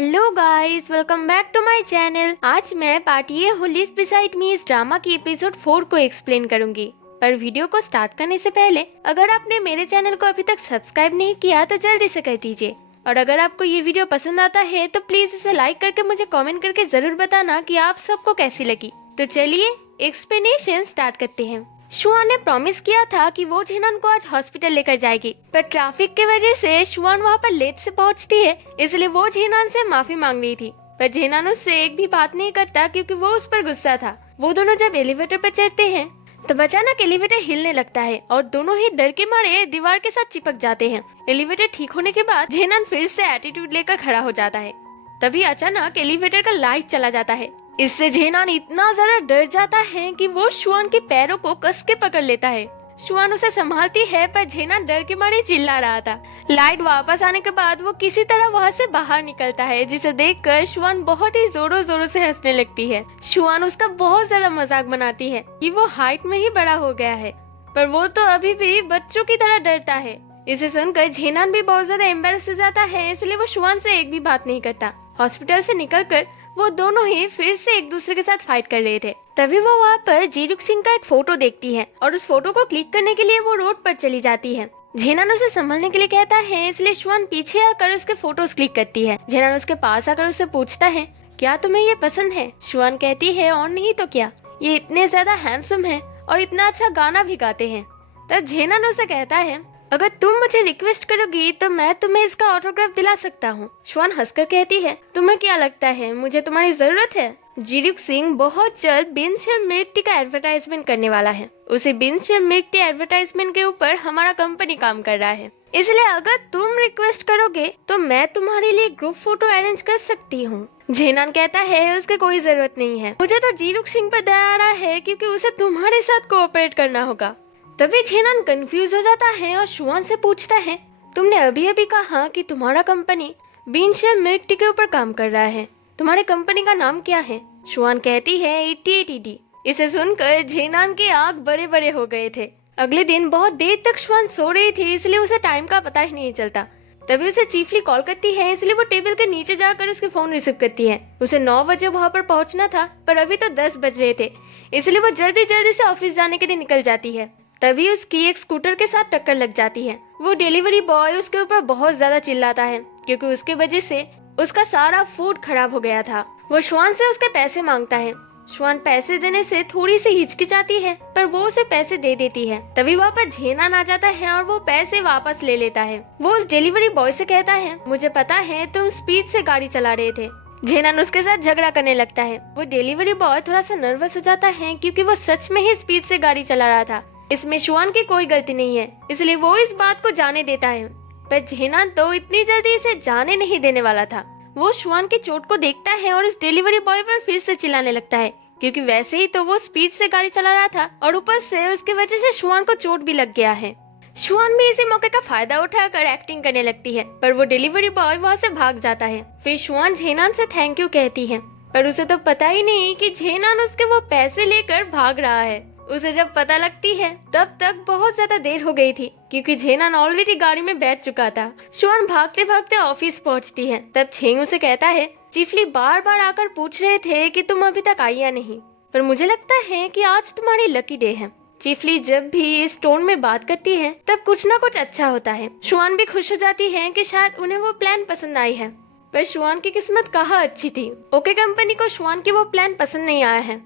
Hello guys, welcome back to my channel. आज मैं part ये हूँ लिव बिसाइड मी इस ड्रामा की एपिसोड 4 को एक्सप्लेन करूंगी। पर वीडियो को स्टार्ट करने से पहले अगर आपने मेरे चैनल को अभी तक सब्सक्राइब नहीं किया तो जल्दी से कर दीजिए। और अगर आपको ये वीडियो पसंद आता है तो प्लीज इसे लाइक करके मुझे कमेंट करके जरूर बताना कि आप सबको कैसी लगी। तो चलिए एक्सप्लेनेशन स्टार्ट करते हैं। शुआन ने प्रॉमिस किया था कि वो झेनान को आज हॉस्पिटल लेकर जाएगी, पर ट्रैफिक की वजह से शुआन वहाँ पर लेट से पहुँचती है, इसलिए वो झेनान से माफी मांग रही थी। पर झेनान उससे एक भी बात नहीं करता क्योंकि वो उस पर गुस्सा था। वो दोनों जब एलिवेटर पर चढ़ते हैं तब अचानक एलिवेटर हिलने लगता है और दोनों ही डर के मारे दीवार के साथ चिपक जाते हैं। एलिवेटर ठीक होने के बाद झेनान फिर से एटीट्यूड लेकर खड़ा हो जाता है। तभी अचानक एलिवेटर का लाइट चला जाता है। इससे झेनान इतना ज्यादा डर जाता है कि वो शुआन के पैरों को कस के पकड़ लेता है। शुआन उसे संभालती है पर झेनान डर के मारे चिल्ला रहा था। लाइट वापस आने के बाद वो किसी तरह वहाँ से बाहर निकलता है, जिसे देखकर शुआन बहुत ही जोरों जोरों से हंसने लगती है। शुआन उसका बहुत ज्यादा मजाक बनाती है कि वो हाइट में ही बड़ा हो गया है, पर वो तो अभी भी बच्चों की तरह डरता है। इसे सुनकर झेनान भी बहुत ज्यादा एम्बेरस हो जाता है, इसलिए वो शुआन से एक भी बात नहीं करता। हॉस्पिटल से निकलकर वो दोनों ही फिर से एक दूसरे के साथ फाइट कर रहे थे। तभी वो वहाँ पर जीरुक सिंह का एक फोटो देखती है और उस फोटो को क्लिक करने के लिए वो रोड पर चली जाती है। झेनान उसे संभलने के लिए कहता है, इसलिए शुआन पीछे आकर उसके फोटोज क्लिक करती है। झेनान उसके पास आकर उससे पूछता है, क्या तुम्हें ये पसंद है? शुआन कहती है, और नहीं तो क्या, ये इतने ज्यादा हैंडसम है और इतना अच्छा गाना भी गाते हैं। तब झेनान उसे कहता है, अगर तुम मुझे रिक्वेस्ट करोगी तो मैं तुम्हें इसका ऑटोग्राफ दिला सकता हूँ। शुआन हंसकर कहती है, तुम्हें क्या लगता है मुझे तुम्हारी जरूरत है? जीरुक सिंह बहुत जल्द बिनशर्म मिल्क टी का एडवर्टाइजमेंट करने वाला है। उसे बिनशर्म मिल्क टी एडवर्टाइजमेंट के ऊपर हमारा कंपनी काम कर रहा है, इसलिए अगर तुम रिक्वेस्ट करोगे तो मैं तुम्हारे लिए ग्रुप फोटो अरेंज कर सकती हूँ। झेनान कहता है, उसकी कोई जरूरत नहीं है, मुझे तो जीरुक सिंह पर दया आ रहा है क्योंकि उसे तुम्हारे साथ कोऑपरेट करना होगा। तभी झेनान कंफ्यूज हो जाता है और शुआन से पूछता है, तुमने अभी अभी कहा कि तुम्हारा कंपनी बिनशर्म मिल्क टी के ऊपर काम कर रहा है, तुम्हारे कंपनी का नाम क्या है? शुआन कहती है, ETTD। इसे सुनकर झेनान के आंख बड़े बड़े हो गए थे। अगले दिन बहुत देर तक शुआन सो रही थी, इसलिए उसे टाइम का पता ही नहीं चलता। तभी उसे चीफली कॉल करती है, इसलिए वो टेबल के नीचे जाकर उसके फोन रिसीव करती है। उसे 9 बजे वहाँ पर पहुँचना था, पर अभी तो 10 बज रहे थे, इसलिए वो जल्दी जल्दी से ऑफिस जाने के लिए निकल जाती है। तभी उसकी एक स्कूटर के साथ टक्कर लग जाती है। वो डिलीवरी बॉय उसके ऊपर बहुत ज्यादा चिल्लाता है क्योंकि उसके वजह से उसका सारा फूड खराब हो गया था। वो शुआन से उसके पैसे मांगता है। शुआन पैसे देने से थोड़ी सी हिचकिचाती है, पर वो उसे पैसे दे देती है। तभी वहाँ पर झेनान आ जाता है और वो पैसे वापस ले लेता है। वो उस डिलीवरी बॉय से कहता है, मुझे पता है तुम स्पीड से गाड़ी चला रहे थे। झेनान उसके साथ झगड़ा करने लगता है। वो डिलीवरी बॉय थोड़ा सा नर्वस हो जाता है क्योंकि वो सच में ही स्पीड से गाड़ी चला रहा था। इसमें शुआन की कोई गलती नहीं है, इसलिए वो इस बात को जाने देता है। पर झेनान तो इतनी जल्दी इसे जाने नहीं देने वाला था। वो शुआन की चोट को देखता है और इस डिलीवरी बॉय पर फिर से चिल्लाने लगता है क्योंकि वैसे ही तो वो स्पीड से गाड़ी चला रहा था और ऊपर से उसकी वजह से शुआन को चोट भी लग गया है। शुआन भी इसी मौके का फायदा उठाकर एक्टिंग करने लगती है, पर वो डिलीवरी बॉय वहाँ से भाग जाता है। फिर शुआन झेनान से थैंक यू कहती है, पर उसे तो पता ही नहीं कि झेनान उसके वो पैसे लेकर भाग रहा है। उसे जब पता लगती है तब तक बहुत ज्यादा देर हो गई थी क्योंकि झेनान ऑलरेडी गाड़ी में बैठ चुका था। शुआन भागते भागते ऑफिस पहुंचती है। तब छेंग उसे कहता है, चीफली बार बार आकर पूछ रहे थे कि तुम अभी तक आई या नहीं, पर मुझे लगता है कि आज तुम्हारी लकी डे है। चीफली जब भी इस टोन में बात करती है तब कुछ ना कुछ अच्छा होता है। शुआन भी खुश हो जाती है कि शायद उन्हें वो प्लान पसंद आई है, पर शुआन की किस्मत कहाँ अच्छी थी। ओके कंपनी को शुआन की वो प्लान पसंद नहीं आया है,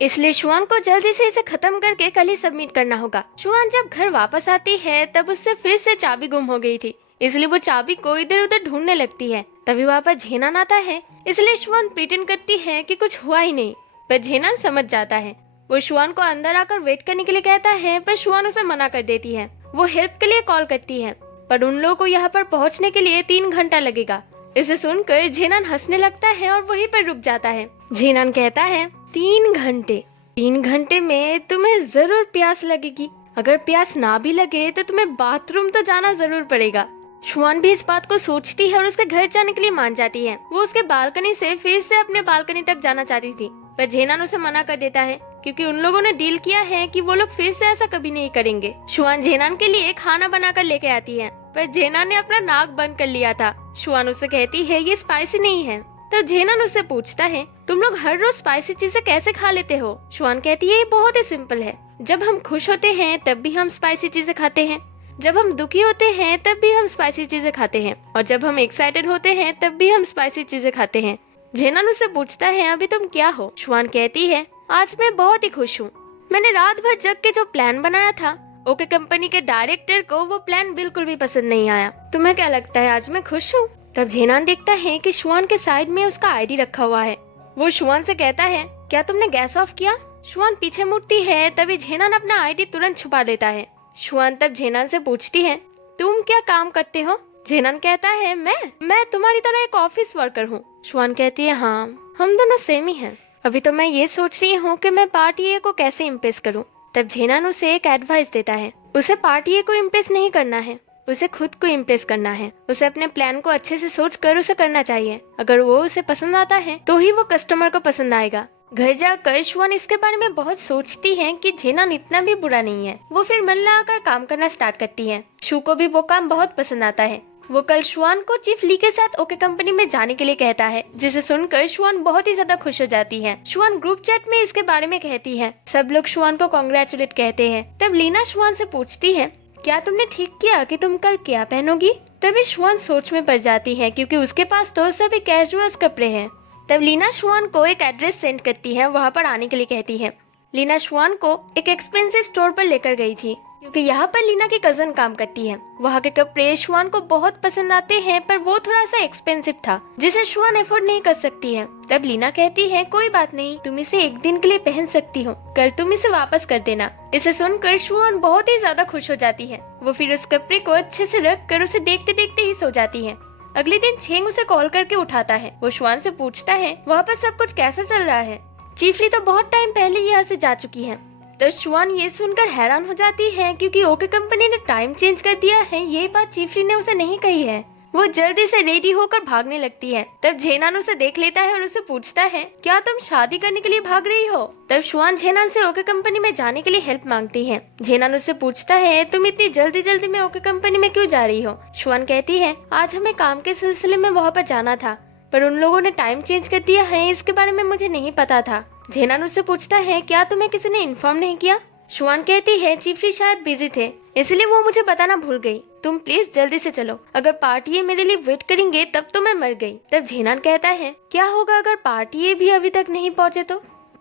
इसलिए शुआन को जल्दी से इसे खत्म करके कल ही सबमिट करना होगा। शुआन जब घर वापस आती है तब उससे फिर से चाबी गुम हो गई थी, इसलिए वो चाबी को इधर उधर ढूंढने लगती है। तभी वहाँ पर झेनान आता है, इसलिए शुआन प्रिटेंड करती है कि कुछ हुआ ही नहीं, पर झेनान समझ जाता है। वो शुआन को अंदर आकर वेट करने के लिए कहता है, पर शुआन उसे मना कर देती है। वो हेल्प के लिए कॉल करती है, पर उन लोगों को यहाँ पर पहुँचने के लिए 3 घंटा लगेगा। इसे सुनकर झेनान हंसने लगता है और वहीं पर रुक जाता है। झेनान कहता है, 3 घंटे में तुम्हें जरूर प्यास लगेगी, अगर प्यास ना भी लगे तो तुम्हें बाथरूम तो जाना जरूर पड़ेगा। शुआन भी इस बात को सोचती है और उसके घर जाने के लिए मान जाती है। वो उसके बालकनी से फिर से अपने बालकनी तक जाना चाहती थी, पर झेनान उसे मना कर देता है क्योंकि उन लोगों ने डील किया है कि वो लोग फिर से ऐसा कभी नहीं करेंगे। शुआन झेनान के लिए खाना बनाकर लेके आती है। पर जेना ने अपना नाक बंद कर लिया था। शुआन उससे कहती है ये स्पाइसी नहीं है। तब जेनान उससे पूछता है तुम लोग हर रोज स्पाइसी चीजें कैसे खा लेते हो? शुआन कहती है ये बहुत ही सिंपल है, जब हम खुश होते हैं तब भी हम स्पाइसी चीजें खाते हैं, जब हम दुखी होते हैं तब भी हम स्पाइसी चीजें खाते हैं, और जब हम एक्साइटेड होते हैं तब भी हम स्पाइसी चीजें खाते हैं। जेनान उससे पूछता है अभी तुम क्या हो? शुआन कहती है आज मैं बहुत ही खुश हूँ। मैंने रात भर जग के जो प्लान बनाया था, ओके कंपनी के डायरेक्टर को वो प्लान बिल्कुल भी पसंद नहीं आया। तुम्हें क्या लगता है आज मैं खुश हूँ? तब जेनान देखता है कि शुआन के साइड में उसका आईडी रखा हुआ है। वो शुआन से कहता है क्या तुमने गैस ऑफ किया? शुआन पीछे मुड़ती है, तभी जेनान अपना आईडी तुरंत छुपा देता है। शुआन तब जेनान से पूछती है तुम क्या काम करते हो? जेनान कहता है मैं तुम्हारी तरह एक ऑफिस वर्कर हूँ। शुआन कहती है हाँ, हम दोनों सेम ही हैं। अभी तो मैं ये सोच रही हूँ कि मैं पार्टी ए को कैसे इम्प्रेस करूँ। तब जेनान उसे एक एडवाइस देता है, उसे पार्टी ए को इम्प्रेस नहीं करना है, उसे खुद को इम्प्रेस करना है। उसे अपने प्लान को अच्छे से सोच कर उसे करना चाहिए। अगर वो उसे पसंद आता है तो ही वो कस्टमर को पसंद आएगा। घर जाकर शुआन इसके बारे में बहुत सोचती है कि जेनान इतना भी बुरा नहीं है। वो फिर मन लगाकर काम करना स्टार्ट करती है। शू को भी वो काम बहुत पसंद आता है। वो कल शुआन को चीफ ली के साथ ओके कंपनी में जाने के लिए कहता है, जिसे सुनकर शुआन बहुत ही ज्यादा खुश हो जाती है। शुआन ग्रुप चैट में इसके बारे में कहती है। सब लोग शुआन को कांग्रेचुलेट कहते हैं। तब लीना शुआन से पूछती है क्या तुमने ठीक किया कि तुम कल क्या पहनोगी? तभी शुआन सोच में पड़ जाती है क्योंकि उसके पास तो सभी कैजुअल्स कपड़े हैं। तब लीना शुआन को एक एड्रेस सेंड करती है, वहाँ पर आने के लिए कहती है। लीना शुआन को एक एक्सपेंसिव स्टोर पर लेकर गई थी क्योंकि यहाँ पर लीना की कजन काम करती है। वहाँ के कपड़े शुआन को बहुत पसंद आते हैं, पर वो थोड़ा सा एक्सपेंसिव था जिसे शुआन अफोर्ड नहीं कर सकती है। तब लीना कहती है कोई बात नहीं, तुम इसे एक दिन के लिए पहन सकती हो, कल तुम इसे वापस कर देना। इसे सुनकर शुआन बहुत ही ज्यादा खुश हो जाती है। वो फिर उस कपड़े को अच्छे से रख कर उसे देखते देखते ही सो जाती है। अगले दिन छेंग उसे कॉल करके उठाता है। वो शुआन से पूछता है वहाँ पर सब कुछ कैसा चल रहा है? चीफली तो बहुत टाइम पहले यहाँ से जा चुकी है। तो शुआन ये सुनकर हैरान हो जाती है क्योंकि ओके कंपनी ने टाइम चेंज कर दिया है। ये बात चीफली ने उसे नहीं कही है। वो जल्दी से रेडी होकर भागने लगती है। तब जेनान उसे देख लेता है और उसे पूछता है क्या तुम शादी करने के लिए भाग रही हो? तब शुआन जेनान से ओके कंपनी में जाने के लिए हेल्प मांगती है। जेनान उससे पूछता है तुम इतनी जल्दी जल्दी में ओके कंपनी में क्यों जा रही हो? शुआन कहती है आज हमें काम के सिलसिले में वहाँ पर जाना था, पर उन लोगों ने टाइम चेंज कर दिया है, इसके बारे में मुझे नहीं पता था। जेनान उससे पूछता है क्या तुम्हें किसी ने इन्फॉर्म नहीं किया? शुआन कहती है चीफली शायद बिजी थे, इसलिए वो मुझे बताना भूल गई। तुम प्लीज जल्दी से चलो, अगर पार्टी मेरे लिए वेट करेंगे तब तो मैं मर गई। तब जेनान कहता है क्या होगा अगर पार्टी भी अभी तक नहीं पहुँचे तो?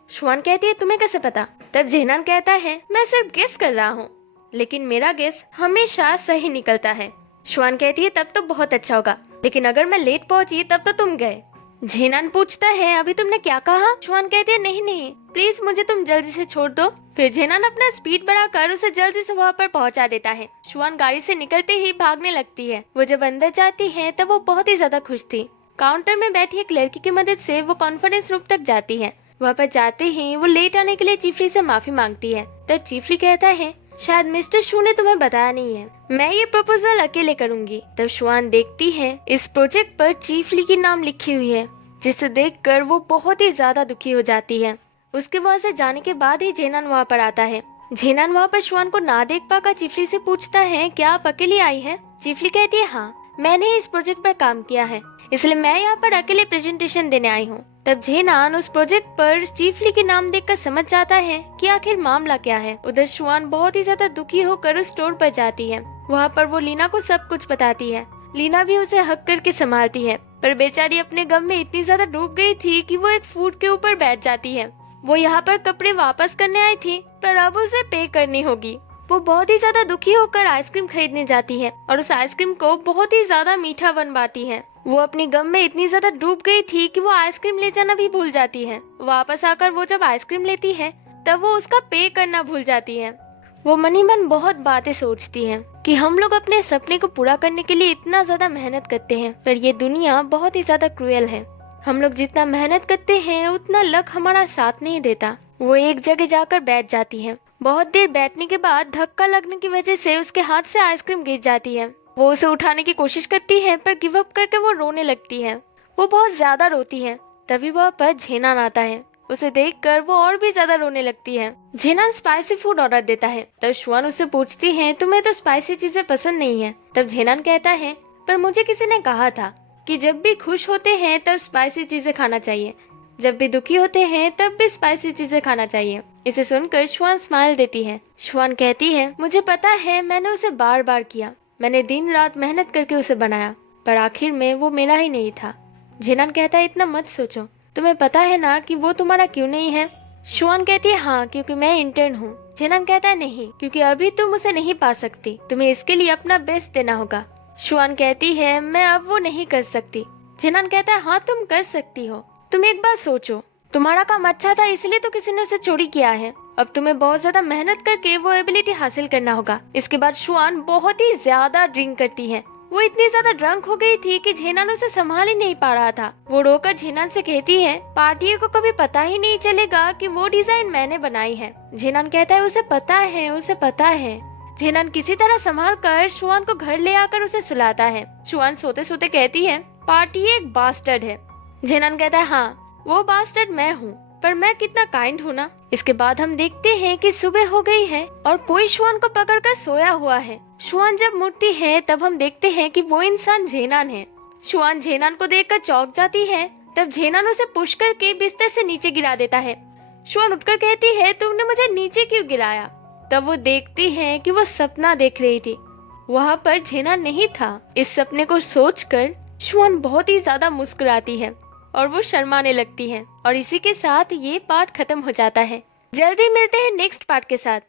शुआन कहती है तुम्हें कैसे पता? तब जेनान कहता है मैं सिर्फ गेस कर रहा हूँ, लेकिन मेरा गेस हमेशा सही निकलता है। शुआन कहती है तब तो बहुत अच्छा होगा, लेकिन अगर मैं लेट पहुंची तब तो तुम गए। जेनान पूछता है अभी तुमने क्या कहा? शुआन कहती है नहीं प्लीज मुझे तुम जल्दी से छोड़ दो। फिर जेनान अपना स्पीड बढ़ाकर उसे जल्दी से वहाँ पर पहुंचा देता है। शुआन गाड़ी से निकलते ही भागने लगती है। वो जब अंदर जाती है तब वो बहुत ही ज्यादा खुश थी। काउंटर में बैठी एक लड़की की मदद से वो कॉन्फ्रेंस रूम तक जाती है। वहाँ पर जाते ही वो लेट आने के लिए चीफली से माफी मांगती है। तब चीफली कहता है शायद मिस्टर शू ने तुम्हें बताया नहीं है, मैं ये प्रपोजल अकेले करूंगी। तब शुआन देखती है इस प्रोजेक्ट पर चीफली की नाम लिखी हुई है, जिसे देखकर वो बहुत ही ज्यादा दुखी हो जाती है। उसके वहाँ से जाने के बाद ही जेनान वहाँ पर आता है। जेनान वहाँ पर शुआन को ना देख पाकर चीफली से पूछता है क्या आप अकेली आई हैं? चीफली कहती है हाँ, मैंने इस प्रोजेक्ट पर काम किया है, इसलिए मैं यहाँ पर अकेले प्रेजेंटेशन देने आई हूँ। तब जेनान उस प्रोजेक्ट पर चीफली के नाम देखकर समझ जाता है कि आखिर मामला क्या है। उधर शुआन बहुत ही ज्यादा दुखी होकर उस स्टोर पर जाती है। वहाँ पर वो लीना को सब कुछ बताती है। लीना भी उसे हक करके संभालती है, पर बेचारी अपने गम में इतनी ज्यादा डूब गई थी कि वो एक फूड के ऊपर बैठ जाती है। वो यहाँ पर कपड़े वापस करने आई थी, पर अब उसे पे करनी होगी। वो बहुत ही ज्यादा दुखी होकर आइसक्रीम खरीदने जाती है और उस आइसक्रीम को बहुत ही ज्यादा मीठा बनवाती है। वो अपनी गम में इतनी ज्यादा डूब गई थी कि वो आइसक्रीम ले जाना भी भूल जाती है। वापस आकर वो जब आइसक्रीम लेती है तब वो उसका पे करना भूल जाती है। वो मन ही मन बहुत बातें सोचती है कि हम लोग अपने सपने को पूरा करने के लिए इतना ज्यादा मेहनत करते हैं, पर ये दुनिया बहुत ही ज्यादा क्रूएल है। हम लोग जितना मेहनत करते हैं उतना लक हमारा साथ नहीं देता। वो एक जगह जाकर बैठ जाती है। बहुत देर बैठने के बाद धक्का लगने की वजह से उसके हाथ से आइसक्रीम गिर जाती है। वो उसे उठाने की कोशिश करती है, पर गिव अप करके वो रोने लगती है। वो बहुत ज्यादा रोती है। तभी वहाँ पर जेनान आता है। उसे देखकर वो और भी ज्यादा रोने लगती है। जेनान स्पाइसी फूड ऑर्डर देता है। तब शुआन उससे पूछती है, तुम्हें तो स्पाइसी चीजें पसंद नहीं है। तब जेनान कहता है, पर मुझे किसी ने कहा था कि जब भी खुश होते हैं तब स्पाइसी चीजें खाना चाहिए, जब भी दुखी होते हैं तब भी स्पाइसी चीजें खाना चाहिए। इसे सुनकर शुआन स्माइल देती है। शुआन कहती है, मुझे पता है मैंने उसे बार बार किया, मैंने दिन रात मेहनत करके उसे बनाया, पर आखिर में वो मेरा ही नहीं था। जेनान कहता है, इतना मत सोचो, तुम्हें पता है ना कि वो तुम्हारा क्यों नहीं है। शुआन कहती है, हाँ क्योंकि मैं इंटर्न हूँ। जेनान कहता है, नहीं, क्योंकि अभी तुम उसे नहीं पा सकती, तुम्हें इसके लिए अपना बेस्ट देना होगा। शुआन कहती है, मैं अब वो नहीं कर सकती। जेनान कहता है, हाँ तुम कर सकती हो, तुम एक बार सोचो, तुम्हारा काम अच्छा था इसलिए तो किसी ने उसे चोरी किया है, अब तुम्हें बहुत ज्यादा मेहनत करके वो एबिलिटी हासिल करना होगा। इसके बाद शुआन बहुत ही ज्यादा ड्रिंक करती है। वो इतनी ज्यादा ड्रंक हो गई थी कि झेनान उसे संभाल ही नहीं पा रहा था। वो रोकर झेनान से कहती है, पार्टी को कभी पता ही नहीं चलेगा कि वो डिजाइन मैंने बनाई है। झेनान कहता है, उसे पता है, उसे पता है। झेनान किसी तरह संभाल कर शुआन को घर ले आकर उसे सुलाता है। शुआन सोते सोते कहती है, पार्टी एक बास्टर्ड है। झेनान कहता है, हाँ वो बास्टर्ड मैं हूँ, पर मैं कितना काइंड हूँ ना। इसके बाद हम देखते हैं कि सुबह हो गई है और कोई शुआन को पकड़कर सोया हुआ है। शुआन जब मुड़ती है तब हम देखते हैं कि वो इंसान झेनान है। शुआन झेनान को देखकर चौंक जाती है। तब झेनान उसे पुश करके बिस्तर से नीचे गिरा देता है। शुआन उठकर कहती है, तुमने मुझे नीचे क्यों गिराया। तब वो देखती है कि वो सपना देख रही थी, वहाँ पर झेनान नहीं था। इस सपने को सोचकर शुआन बहुत ही ज्यादा मुस्कुराती है और वो शर्माने लगती है। और इसी के साथ ये पार्ट खत्म हो जाता है। जल्दी मिलते हैं नेक्स्ट पार्ट के साथ।